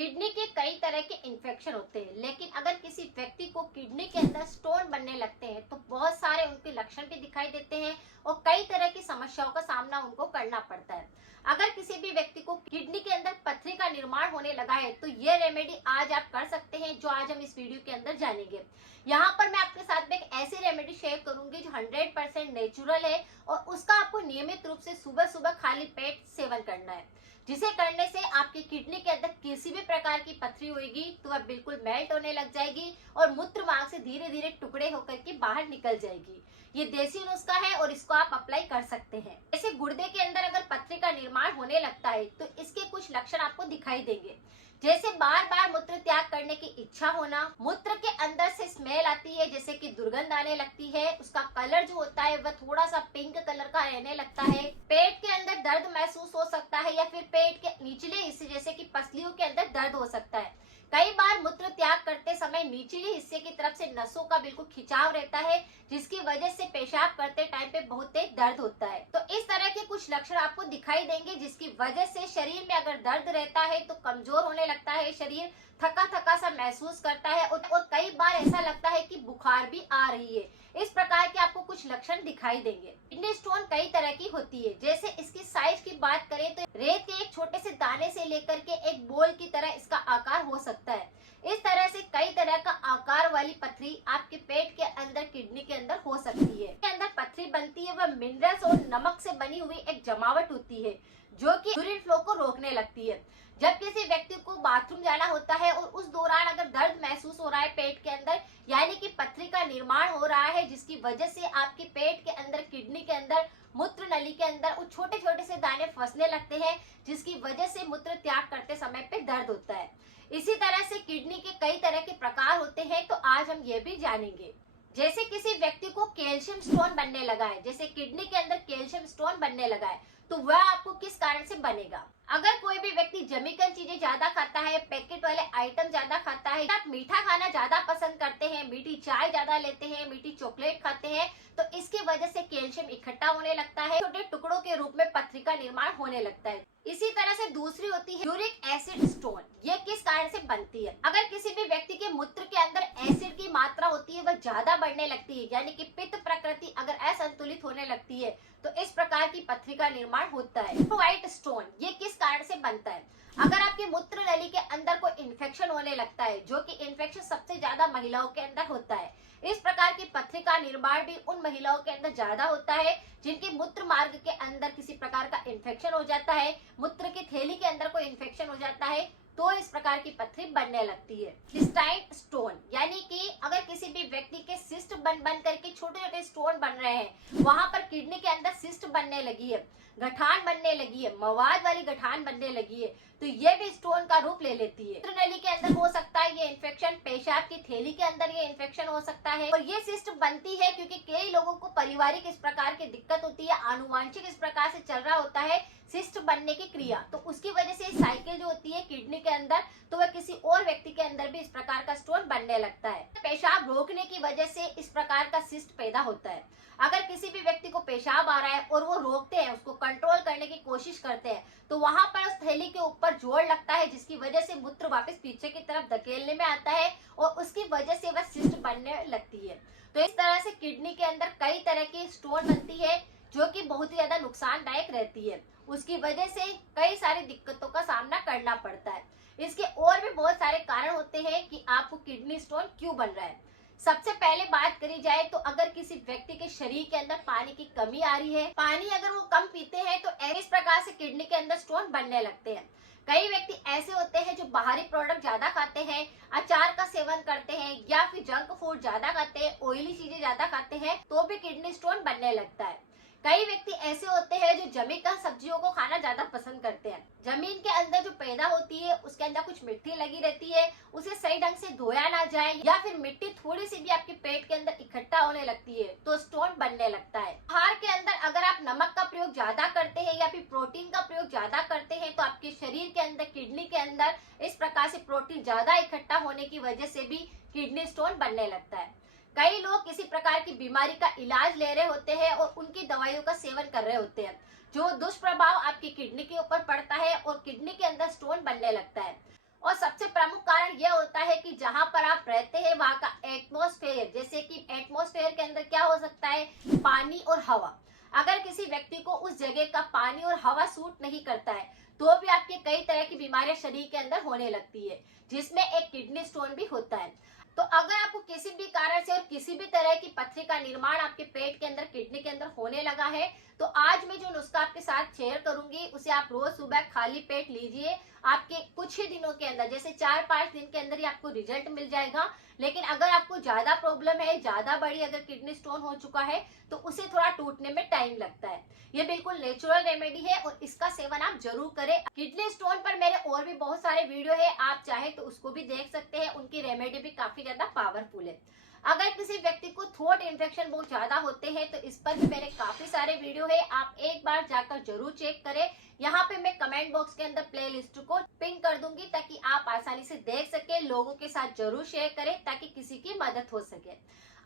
Kidney के कई तरह के इन्फेक्शन होते हैं, लेकिन अगर किसी व्यक्ति को किडनी के अंदर स्टोन बनने लगते हैं तो बहुत सारे उनके लक्षण भी दिखाई देते हैं और कई तरह की समस्याओं का सामना उनको करना पड़ता है। अगर किसी भी व्यक्ति को किडनी के अंदर पथरी का निर्माण होने लगा है तो ये रेमेडी आज आप कर सकते हैं, जो आज हम इस वीडियो के अंदर जानेंगे। यहाँ पर मैं आपके साथ में एक ऐसी रेमेडी शेयर करूंगी जो 100% नेचुरल है और उसका आपको नियमित रूप से सुबह सुबह खाली पेट सेवन करना है, जिसे करने से आपकी किडनी के अंदर किसी भी प्रकार की पथरी होगी तो वह बिल्कुल मेल्ट होने लग जाएगी और मूत्र मार्ग से धीरे धीरे टुकड़े होकर के बाहर निकल जाएगी। ये देसी नुस्खा है और इसको आप अप्लाई कर सकते हैं। जैसे गुर्दे के अंदर अगर पथरी का निर्माण होने लगता है तो इसके कुछ लक्षण आपको दिखाई देंगे, जैसे बार बार मूत्र त्याग करने की इच्छा होना, मूत्र के अंदर से स्मेल आती है जैसे कि दुर्गंध आने लगती है, उसका कलर जो होता है वह थोड़ा सा पिंक कलर का रहने लगता है, पेट के अंदर दर्द महसूस हो सकता है या फिर पेट के निचले हिस्से जैसे कि पसलियों के अंदर दर्द हो सकता है। कई बार मूत्र त्याग करते समय निचले हिस्से की तरफ से नसों का बिल्कुल खिंचाव रहता है, जिसकी वजह से पेशाब करते टाइम पे बहुत तेज दर्द होता है। तो इस तरह के कुछ लक्षण आपको दिखाई देंगे, जिसकी वजह से शरीर में अगर दर्द रहता है तो कमजोर होने लगता है, शरीर थका थका सा महसूस करता है और कई बार ऐसा लगता है कि बुखार भी आ रही है। इस प्रकार के आपको कुछ लक्षण दिखाई देंगे। किडनी स्टोन कई तरह की होती है। जैसे इसकी साइज की बात करें तो रेत के एक छोटे से दाने से लेकर के एक बोल की तरह इसका आकार हो सकता है। इस तरह से कई तरह का आकार वाली पथरी आपके पेट के अंदर किडनी के अंदर हो सकती है। के अंदर पथरी बनती है वह मिनरल्स और नमक से बनी हुई एक जमावट होती है, जो कि यूरिन फ्लो को रोकने लगती है। जब किसी व्यक्ति को बाथरूम जाना होता है और उस दौरान अगर दर्द महसूस हो रहा है पेट के अंदर, यानी कि पथरी का निर्माण हो रहा है, जिसकी वजह से आपके पेट के अंदर किडनी के अंदर मूत्र नली के अंदर वो छोटे छोटे से दाने फंसने लगते हैं, जिसकी वजह से मूत्र त्याग करते समय पे दर्द होता है। इसी तरह से किडनी के कई तरह के प्रकार होते हैं, तो आज हम ये भी जानेंगे। जैसे किसी व्यक्ति को कैल्शियम स्टोन बनने लगा है, जैसे किडनी के अंदर कैल्शियम स्टोन बनने लगा है, तो वह आपको किस कारण से बनेगा। अगर कोई भी व्यक्ति जमीकन चीजें ज्यादा खाता है, पैकेट वाले आइटम ज्यादा खाता है, आप मीठा खाना ज्यादा पसंद करते हैं, मीठी चाय ज्यादा लेते हैं, मीठी चॉकलेट खाते हैं, तो इसकी वजह से कैल्शियम इकट्ठा होने लगता है, छोटे टुकड़ों के रूप में पथरी का निर्माण होने लगता है। इसी तरह से दूसरी होती है यूरिक एसिड स्टोन। ये किस कारण से बनती है। अगर किसी भी व्यक्ति के मूत्र के अंदर एसिड की मात्रा होती है वह ज्यादा बढ़ने लगती है, यानी कि पित्त प्रकृति अगर असंतुलित होने लगती है तो इस प्रकार की पथरी का निर्माण होता है। व्हाइट स्टोन ये किस कारण से बनता है। अगर आपके मूत्र नली के अंदर कोई इन्फेक्शन होने लगता है, जो कि इन्फेक्शन सबसे ज्यादा महिलाओं के अंदर होता है, इस प्रकार की पथरी का निर्माण भी उन महिलाओं के अंदर ज्यादा होता है जिनके मूत्र मार्ग के अंदर किसी प्रकार का इन्फेक्शन हो जाता है, मूत्र की थैली के अंदर कोई इन्फेक्शन हो जाता है, तो इस प्रकार की पथरी बनने लगती है। सिस्टाइन स्टोन यानी कि अगर किसी भी व्यक्ति के सिस्ट बन करके छोटे छोटे स्टोन बन रहे हैं, वहां पर किडनी के अंदर सिस्ट बनने लगी है, गठान बनने लगी है, मवाद वाली गठान बनने लगी है, तो ये भी स्टोन का रूप ले लेती है। मूत्र नली के अंदर हो सकता है ये इन्फेक्शन, पेशाब की थैली के अंदर ये इन्फेक्शन हो सकता है। और ये सिस्ट बनती है क्योंकि कई लोगों को पारिवारिक इस प्रकार की दिक्कत होती है, आनुवांशिक इस प्रकार से चल रहा होता है सिस्ट बनने की क्रिया, तो उसकी वजह से साइकिल जो होती है किडनी के अंदर, तो वह किसी और व्यक्ति के अंदर भी इस प्रकार का स्टोन बनने लगता है। पेशाब रोकने की वजह से इस प्रकार का सिस्ट पैदा होता है। अगर किसी भी व्यक्ति को पेशाब आ रहा है और वो रोकते हैं, उसको कंट्रोल करने की कोशिश करते हैं, तो वहां पर उस थैली के ऊपर जोड़ लगता है, जिसकी वजह से मूत्र वापस पीछे की तरफ धकेलने में आता है और उसकी वजह से वह सिस्ट बनने लगती है। तो इस तरह से किडनी के अंदर कई तरह की स्टोन बनती है, जो कि बहुत ही ज्यादा नुकसानदायक रहती है। उसकी वजह से कई सारी दिक्कतों का सामना करना पड़ता है। इसके और भी बहुत सारे कारण होते हैं कि आपको किडनी स्टोन क्यों बन रहा है। सबसे पहले बात करी जाए तो अगर किसी व्यक्ति के शरीर के अंदर पानी की कमी आ रही है, पानी अगर वो कम पीते हैं, तो इस प्रकार से किडनी के अंदर स्टोन बनने लगते हैं। कई व्यक्ति ऐसे होते हैं जो बाहरी प्रोडक्ट ज्यादा खाते हैं, अचार का सेवन करते हैं या फिर जंक फूड ज्यादा खाते हैं, ऑयली चीजें ज्यादा खाते हैं, तो भी किडनी स्टोन बनने लगता है। कई व्यक्ति ऐसे होते हैं जो जमीकन सब्जियों को खाना ज्यादा पसंद करते हैं। जमीन के अंदर जो पैदा होती है उसके अंदर कुछ मिट्टी लगी रहती है, उसे सही ढंग से धोया ना जाए या फिर मिट्टी थोड़ी सी भी आपके पेट के अंदर इकट्ठा होने लगती है तो स्टोन बनने लगता है। आहार के अंदर अगर आप नमक का प्रयोग ज्यादा करते हैं या फिर प्रोटीन का प्रयोग ज्यादा करते हैं, तो आपके शरीर के अंदर किडनी के अंदर इस प्रकार से प्रोटीन ज्यादा इकट्ठा होने की वजह से भी किडनी स्टोन बनने लगता है। कई लोग किसी प्रकार की बीमारी का इलाज ले रहे होते हैं और उनकी दवाइयों का सेवन कर रहे होते हैं, जो दुष्प्रभाव आपकी किडनी के ऊपर पड़ता है और किडनी के अंदर स्टोन बनने लगता है। और सबसे प्रमुख कारण यह होता है कि जहां पर आप रहते हैं वहां का एटमॉस्फेयर, जैसे कि एटमॉस्फेयर के अंदर क्या हो सकता है, पानी और हवा। अगर किसी व्यक्ति को उस जगह का पानी और हवा सूट नहीं करता है तो भी आपके कई तरह की बीमारियां शरीर के अंदर होने लगती है, जिसमें एक किडनी स्टोन भी होता है। तो अगर आपको किसी भी कारण से और किसी भी तरह की पथरी का निर्माण आपके पेट के अंदर, किडनी के अंदर होने लगा है, तो आज मैं जो नुस्खा आपके साथ शेयर करूंगी उसे आप रोज सुबह खाली पेट लीजिए। आपके कुछ ही दिनों के अंदर, जैसे 4-5 दिन के अंदर ही आपको रिजल्ट मिल जाएगा। लेकिन अगर आपको ज्यादा प्रॉब्लम है, ज्यादा बड़ी अगर किडनी स्टोन हो चुका है, तो उसे थोड़ा टूटने में टाइम लगता है। ये बिल्कुल नेचुरल रेमेडी है और इसका सेवन आप जरूर करें। किडनी स्टोन पर मेरे और भी बहुत सारे वीडियो है, आप चाहे तो उसको भी देख सकते हैं, उनकी रेमेडी भी काफी ज्यादा पावरफुल है। अगर किसी व्यक्ति को थ्रोट इन्फेक्शन बहुत ज्यादा होते हैं तो इस पर भी मेरे काफी सारे वीडियो है, आप एक बार जाकर जरूर चेक करें। यहाँ पे मैं कमेंट बॉक्स के अंदर प्ले लिस्ट को पिन कर दूंगी ताकि आप आसानी से देख सके, लोगों के साथ जरूर शेयर करें ताकि किसी की मदद हो सके।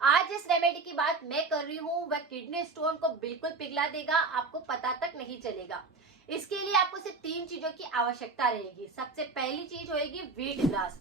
आज जिस रेमेडी की बात मैं कर रही हूँ वह किडनी स्टोन को बिल्कुल पिघला देगा, आपको पता तक नहीं चलेगा। इसके लिए आपको सिर्फ 3 चीजों की आवश्यकता रहेगी। सबसे पहली चीज होगी व्हीट ग्रास।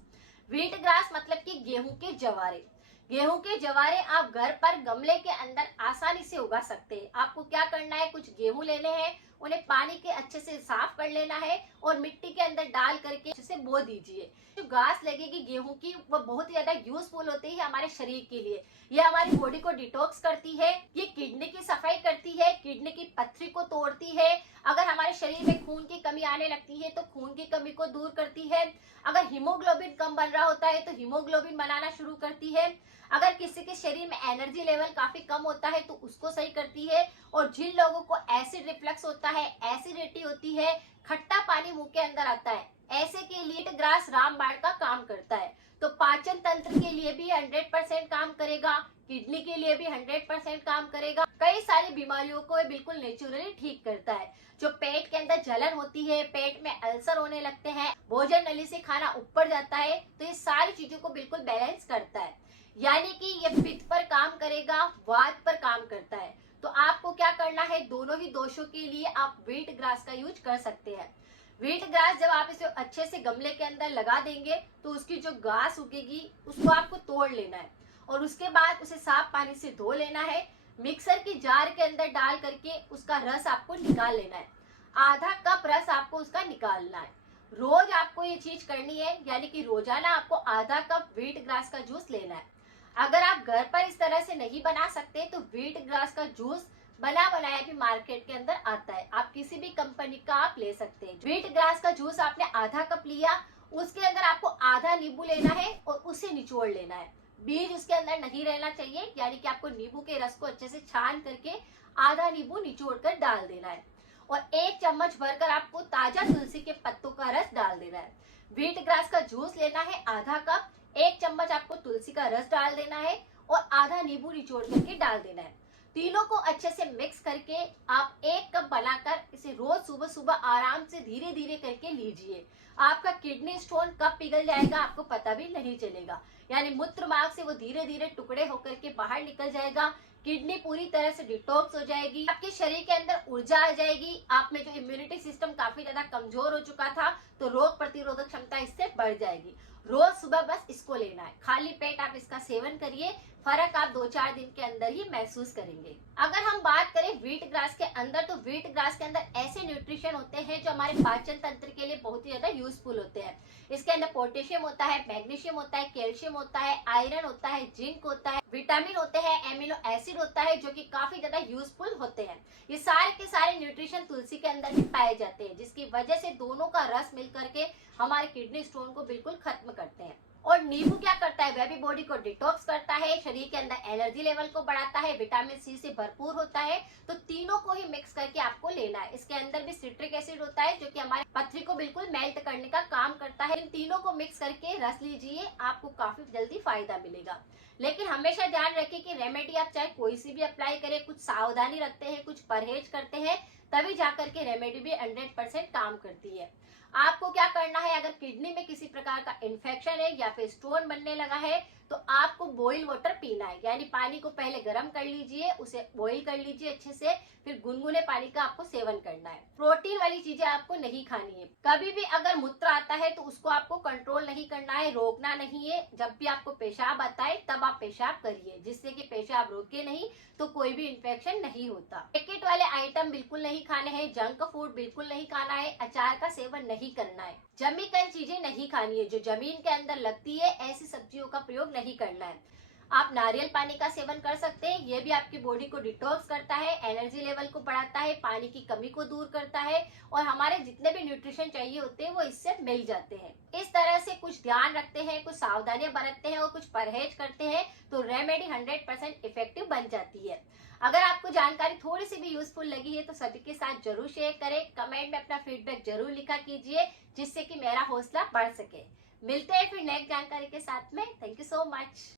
व्हीट ग्रास मतलब कि गेहूं के जवारे। गेहूं के जवारे आप घर पर गमले के अंदर आसानी से उगा सकते हैं। आपको क्या करना है, कुछ गेहूं लेने हैं, उन्हें पानी के अच्छे से साफ कर लेना है और मिट्टी के अंदर डाल करके अच्छे से बो दीजिए। जो घास लगेगी गेहूं की वो बहुत ही ज्यादा यूजफुल होती है हमारे शरीर के लिए। ये हमारी बॉडी को डिटॉक्स करती है, ये किडनी की सफाई करती है, किडनी की पथरी को तोड़ती है। अगर हमारे शरीर में खून की कमी आने लगती है तो खून की कमी को दूर करती है। अगर हीमोग्लोबिन कम बन रहा होता है तो हीमोग्लोबिन बनाना शुरू करती है। अगर किसी के शरीर में एनर्जी लेवल काफी कम होता है तो उसको सही करती है। और जिन लोगों को एसिड रिफ्लक्स होता है, एसिडिटी होती है, खट्टा पानी मुंह के अंदर आता है, ऐसे के लिए ग्रास रामबाण का काम करता है। तो पाचन तंत्र के लिए भी 100% काम करेगा, किडनी के लिए भी 100% काम करेगा। कई सारी बीमारियों को बिल्कुल नेचुरली ठीक करता है। जो पेट के अंदर जलन होती है, पेट में अल्सर होने लगते हैं, भोजन नली से खाना ऊपर जाता है, तो ये सारी चीजों को बिल्कुल बैलेंस करता है। यानी कि ये पित्त पर काम करेगा, वात पर काम करता है। तो आपको क्या करना है, दोनों ही दोषों के लिए आप व्हीट ग्रास का यूज कर सकते हैं। व्हीट ग्रास जब आप इसे अच्छे से गमले के अंदर लगा देंगे तो उसकी जो घास उगेगी उसको आपको तोड़ लेना है और उसके बाद उसे साफ पानी से धो लेना है। मिक्सर की जार के अंदर डाल करके उसका रस आपको निकाल लेना है। आधा कप रस आपको उसका निकालना है। रोज आपको ये चीज करनी है, यानी कि रोजाना आपको आधा कप व्हीट ग्रास का जूस लेना है। अगर आप घर पर इस तरह से नहीं बना सकते तो व्हीट ग्रास का जूस बना बनाया भी मार्केट के अंदर आता है, आप किसी भी कंपनी का आप ले सकते हैं। व्हीट ग्रास का जूस आपने आधा कप लिया, उसके अंदर आपको आधा नींबू लेना है और उसे निचोड़ लेना है। बीज उसके अंदर नहीं रहना चाहिए, यानी कि आपको नींबू के रस को अच्छे से छान करके आधा नींबू निचोड़ कर डाल देना है और 1 चम्मच भरकर आपको ताजा तुलसी के पत्तों का रस डाल देना है। व्हीट ग्रास का जूस लेना है आधा कप, 1 चम्मच आपको तुलसी का रस डाल देना है और आधा नींबू निचोड़ करके डाल देना है। तीनों को अच्छे से मिक्स करके आप 1 कप बनाकर इसे रोज सुबह सुबह आराम से धीरे धीरे करके लीजिए। आपका किडनी स्टोन कब पिघल जाएगा आपको पता भी नहीं चलेगा, यानी मूत्र मार्ग से वो धीरे धीरे टुकड़े होकर के बाहर निकल जाएगा। किडनी पूरी तरह से डिटॉक्स हो जाएगी, आपके शरीर के अंदर ऊर्जा आ जाएगी। आप में जो इम्यूनिटी सिस्टम काफी ज्यादा कमजोर हो चुका था तो रोग प्रतिरोधक क्षमता इससे बढ़ जाएगी। रोज सुबह बस इसको लेना है, खाली पेट आप इसका सेवन करिए, फर्क आप 2-4 दिन के अंदर ही महसूस करेंगे। अगर हम बात करें व्हीट ग्रास के अंदर, तो व्हीट ग्रास के अंदर ऐसे न्यूट्रिशन होते हैं जो हमारे पाचन तंत्र के लिए बहुत ही ज्यादा यूजफुल होते हैं। इसके अंदर पोटेशियम होता है, मैग्नीशियम होता है, कैल्शियम होता है, आयरन होता है, जिंक होता है, विटामिन होते हैं, एमिनो एसिड होता है जो कि काफी ज्यादा यूजफुल होते हैं। ये सारे के सारे न्यूट्रिशन तुलसी के अंदर ही पाए जाते हैं, जिसकी वजह से दोनों का रस मिल करके हमारे किडनी स्टोन को बिल्कुल खत्म करते हैं। और नींबू क्या करता है, वह भी बॉडी को डिटॉक्स करता है, शरीर के अंदर एनर्जी लेवल को बढ़ाता है, विटामिन सी से भरपूर होता है। तो तीनों को ही मिक्स करके आपको लेना है। इसके अंदर भी सिट्रिक एसिड होता है जो कि हमारे पथरी को बिल्कुल मेल्ट करने का काम करता है। इन तीनों को मिक्स करके रस लीजिए, आपको काफी जल्दी फायदा मिलेगा। लेकिन हमेशा ध्यान रखिए कि रेमेडी आप चाहे कोई सी भी अप्लाई करें, कुछ सावधानी रखते हैं, कुछ परहेज करते हैं, तभी जाकर के रेमेडी भी 100% काम करती है। आपको क्या करना है, अगर किडनी में किसी प्रकार का इन्फेक्शन है या फिर स्टोन बनने लगा है तो तो आपको बॉइल वाटर पीना है, यानी पानी को पहले गर्म कर लीजिए, उसे बॉइल कर लीजिए अच्छे से, फिर गुनगुने पानी का आपको सेवन करना है। प्रोटीन वाली चीजें आपको नहीं खानी है। कभी भी अगर मूत्र आता है तो उसको आपको कंट्रोल नहीं करना है, रोकना नहीं है। जब भी आपको पेशाब आता है तब आप पेशाब करिए, जिससे कि पेशाब रोके नहीं तो कोई भी इन्फेक्शन नहीं होता। पैकेट वाले आइटम बिल्कुल नहीं खाने हैं, जंक फूड बिल्कुल नहीं खाना है, अचार का सेवन नहीं करना है, जमी कई चीजें नहीं खानी है, जो जमीन के अंदर लगती है ऐसी सब्जियों का प्रयोग नहीं करना है। आप नारियल पानी का सेवन कर सकते हैं, ये भी आपकी बॉडी को डिटॉक्स करता है, एनर्जी लेवल को बढ़ाता है, पानी की कमी को दूर करता है और हमारे जितने भी न्यूट्रिशन चाहिए होते हैं वो इससे मिल जाते हैं। इस तरह से कुछ ध्यान रखते हैं, कुछ सावधानियां बरतते हैं और कुछ परहेज करते हैं तो रेमेडी 100% इफेक्टिव बन जाती है। अगर आपको जानकारी थोड़ी सी भी यूजफुल लगी है तो सभी के साथ जरूर शेयर करें, कमेंट में अपना फीडबैक जरूर लिखा कीजिए, जिससे कि मेरा हौसला बढ़ सके। मिलते हैं फिर नेक्स्ट जानकारी के साथ में। Thank you so much.